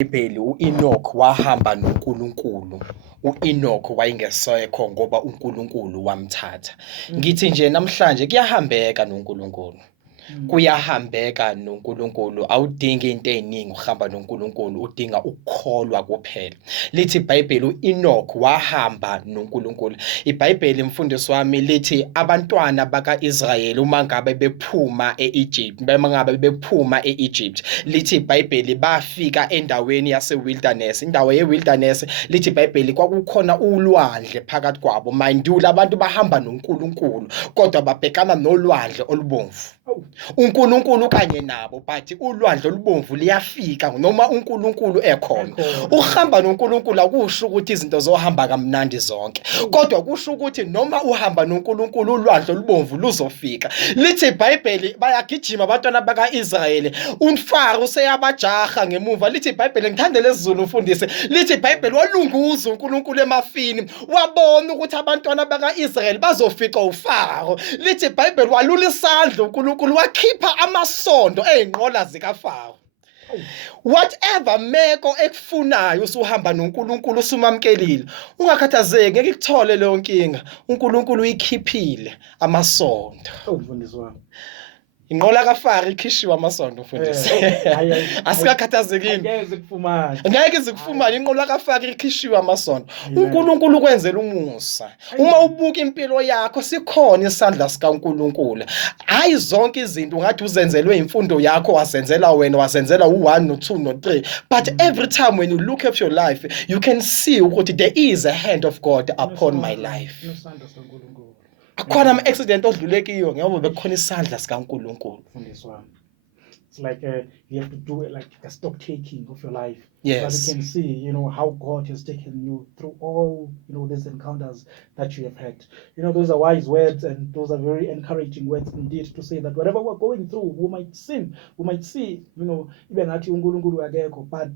iBhayibheli u-Enoch wahamba noNkulunkulu. U-Enoch wayengesekho ngoba uNkulunkulu wamthatha. Ngithi nje namhlanje kuyahambeka noNkulunkulu. Kuyahambeka noNkulunkulu. Awudingi into eziningi ukuhamba noNkulunkulu, udinga ukukholwa kuphela. Lithi iBhayibheli u-Enoch wahamba noNkulunkulu. iBhayibheli mfundisi wami lithi abantwana baka-Israyeli uma ngabe bephuma e-Egypt, lithi iBhayibheli bafika endaweni yase-wilderness. Indawo ye-wilderness lithi iBhayibheli kwakukhona ulwandle phakathi kwabo. Mandulo abantu bahamba noNkulunkulu kodwa babhekana nolwandle olubomvu. uNkulunkulu kanye nabo, but ulwandle olubomvu liyafika noma uNkulunkulu ekhona. Uhamba noNkulunkulu akusho ukuthi izinto zohamba kamnandi zonke, kodwa kusho ukuthi noma uhamba noNkulunkulu ulwandle olubomvu luzofika. Lithi iBhayibheli bayagijima abantwana baka-Israyeli, uFaro seyabajaha ngemuva. Lithi iBhayibheli, ngithanda lesiZulu mfundisi, lithi iBhayibheli walunguza uNkulunkulu emafini, wabona ukuthi abantwana baka-Israyeli bazofika uFaro. Lithi iBhayibheli walula isandla uNkulunkulu wakhipha amasondo ey'nqola zikaFaro. Whatever meko ekufunayo usuhamba noNkulunkulu usumamkelile, ungakhathazeki, ngeke ikuthole leyo nkinga. uNkulunkulu uyikhiphile amasondo. Mfundisi wami. Inqola kaFaro ikhishiwe amasondo mfundisi. Asikakhathazekile. Ngeke zikufumane inqola kaFaro ikhishiwe amasondo. uNkulunkulu kwenzela umusa. Uma ubuka impilo yakho sikhona isandla sikaNkulunkulu. Hayi zonke izinto ungathi uzenzelwe imfundo yakho, wasenzela wena, wasenzela u1 no2 no3, but every time when you look at your life you can see ukuthi there is a hand of God upon my life. Akhona ama-accident odlulekiyo ngoba bekukhona isandla sikaNkulunkulu. It's like you have to do like a stock taking of your life. Yes. So that you can see, how God has taken you through all, these encounters that you have had. Those are wise words, and those are very encouraging words indeed, to say that whatever we're going through, we might see, even at uNkulunkulu akekho, but